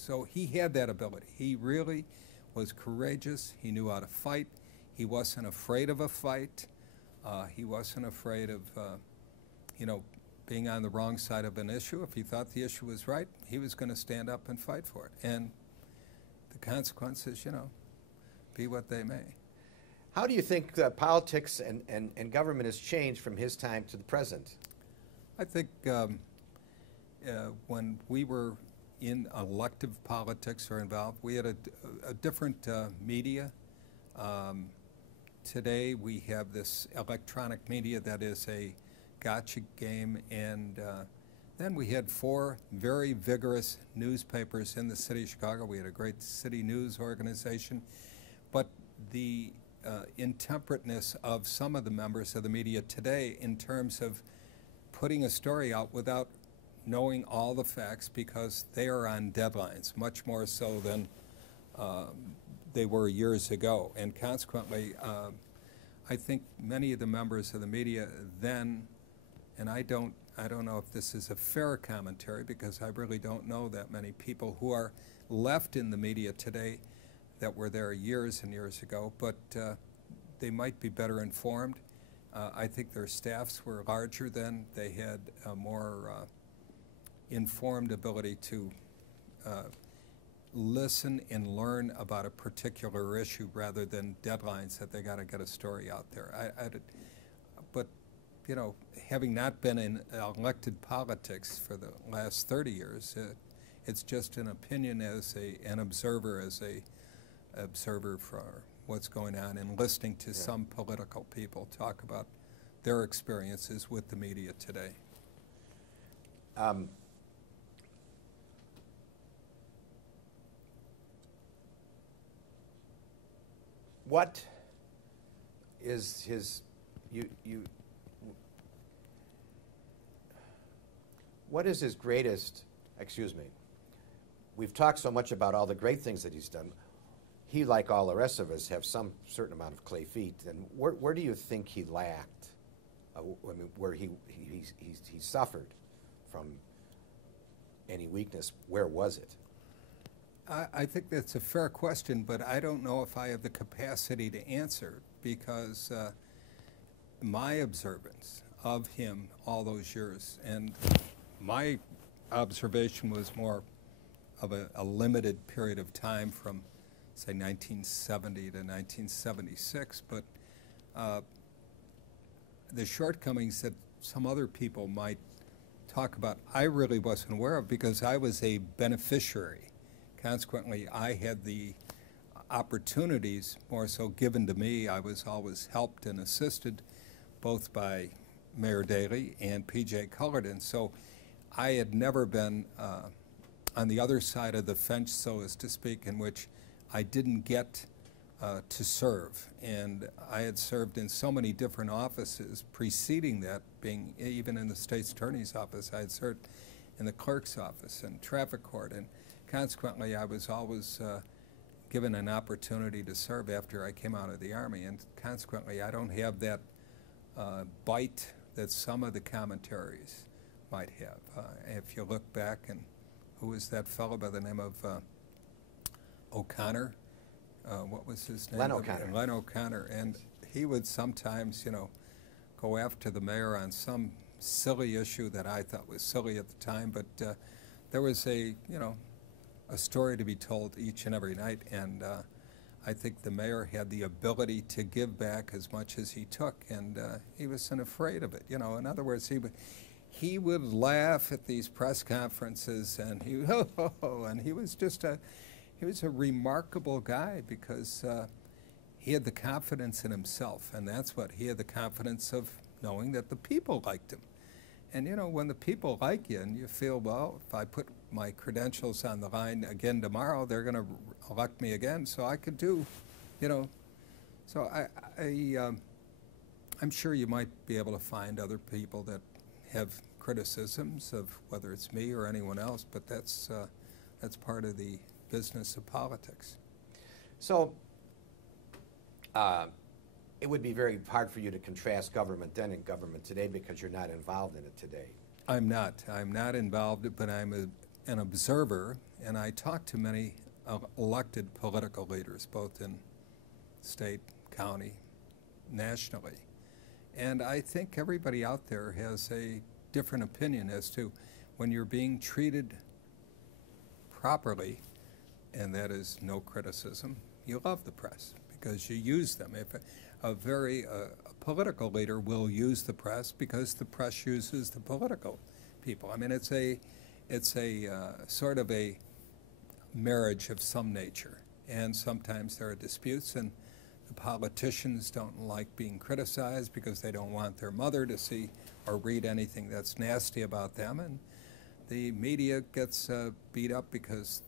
So he had that ability. He really was courageous. He knew how to fight. He wasn't afraid of a fight. He wasn't afraid of, you know, being on the wrong side of an issue. If he thought the issue was right, he was going to stand up and fight for it. And the consequences, you know, be what they may. How do you think politics and government has changed from his time to the present? I think when we were in elective politics or involved, we had a different media. Today we have this electronic media that is a gotcha game, and then we had 4 very vigorous newspapers in the city of Chicago. We had a great city news organization, but the intemperateness of some of the members of the media today in terms of putting a story out without knowing all the facts because they are on deadlines, much more so than they were years ago. And consequently, I think many of the members of the media then, and I don't know if this is a fair commentary because I really don't know that many people who are left in the media today that were there years and years ago, but they might be better informed. I think their staffs were larger then. They had a more informed ability to listen and learn about a particular issue rather than deadlines that they got to get a story out there. But, you know, having not been in elected politics for the last 30 years, it's just an opinion as an observer for what's going on and listening to some political people talk about their experiences with the media today. What is his what is his greatest, excuse me, we've talked so much about all the great things that he's done. He, like all the rest of us, have some certain amount of clay feet. And where do you think he lacked? I mean, where he suffered from any weakness? Where was it? I think that's a fair question, but I don't know if I have the capacity to answer because my observance of him all those years, and my observation was more of a limited period of time from, say, 1970 to 1976, but the shortcomings that some other people might talk about, I really wasn't aware of because I was a beneficiary. Consequently, I had the opportunities more so given to me. I was always helped and assisted both by Mayor Daley and P.J. Cullerton. So I had never been on the other side of the fence, so as to speak, in which I didn't get to serve. And I had served in so many different offices preceding that, being even in the state's attorney's office. I had served in the clerk's office and traffic court, and consequently I was always given an opportunity to serve after I came out of the Army, and consequently I don't have that bite that some of the commentaries might have. If you look back, and who was that fellow by the name of O'Connor? What was his name? Len O'Connor. Len O'Connor, and he would sometimes, you know, go after the mayor on some silly issue that I thought was silly at the time, but there was a story to be told each and every night, and I think the mayor had the ability to give back as much as he took, and he wasn't afraid of it. You know, in other words, he would laugh at these press conferences, and he was just a remarkable guy because he had the confidence in himself, and that's what he had, the confidence of knowing that the people liked him. And you know, when the people like you and you feel, well, if I put my credentials on the line again tomorrow, they're going to elect me again, so I could do, you know. So I'm sure you might be able to find other people that have criticisms of whether it's me or anyone else, but that's part of the business of politics. So it would be very hard for you to contrast government then and government today because you're not involved in it today. I'm not involved, but I'm an observer, and I talk to many elected political leaders, both in state, county, nationally. And I think everybody out there has a different opinion as to when you're being treated properly, and that is no criticism, you love the press because you use them. If a political leader will use the press because the press uses the political people. I mean, it's a sort of a marriage of some nature, and sometimes there are disputes, and the politicians don't like being criticized because they don't want their mother to see or read anything that's nasty about them, and the media gets beat up because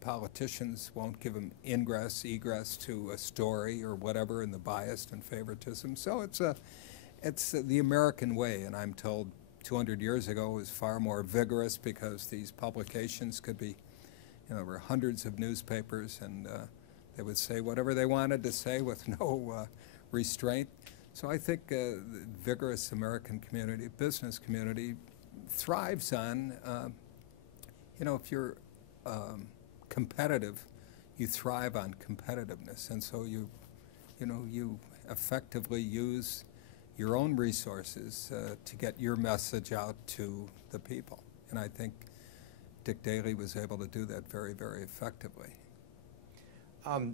politicians won't give them egress to a story or whatever, and the bias and favoritism. So it's the American way, and I'm told 200 years ago it was far more vigorous because these publications could be, there were hundreds of newspapers, and they would say whatever they wanted to say with no restraint. So I think the vigorous American community, business community, thrives on, if you're competitive, you thrive on competitiveness, and so you effectively use your own resources to get your message out to the people. And I think Dick Daley was able to do that very, very effectively. I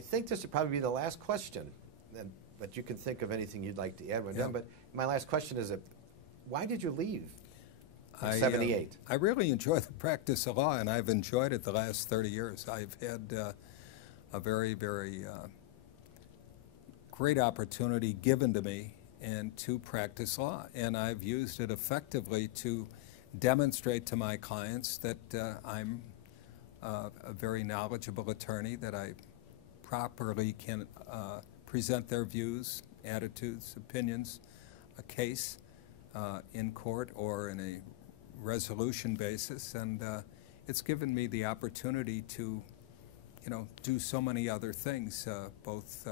think this would probably be the last question, but you can think of anything you'd like to add when done. But my last question is, why did you leave in '78? I really enjoy the practice of law, and I've enjoyed it the last 30 years. I've had a very, very great opportunity given to me and to practice law, and I've used it effectively to demonstrate to my clients that I'm a very knowledgeable attorney, that I properly can present their views, attitudes, opinions, a case in court or in a resolution basis, and it's given me the opportunity to, do so many other things, both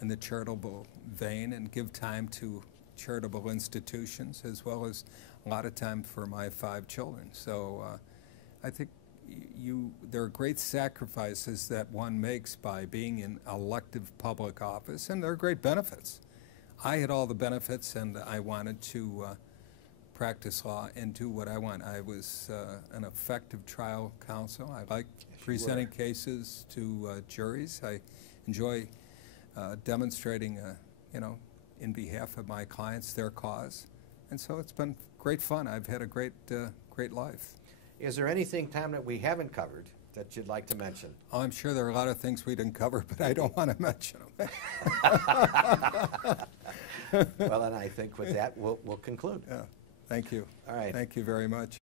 in the charitable vein and give time to charitable institutions, as well as a lot of time for my 5 children. So I think there are great sacrifices that one makes by being in elective public office, and there are great benefits. I had all the benefits, and I wanted to practice law and do what I want. I was an effective trial counsel. I like presenting cases to juries. I enjoy demonstrating, in behalf of my clients, their cause. And so it's been great fun. I've had a great life. Is there anything, Tom, that we haven't covered that you'd like to mention? Oh, I'm sure there are a lot of things we didn't cover, but I don't want to mention them. Well, and I think with that, we'll conclude. Yeah. Thank you. All right. Thank you very much.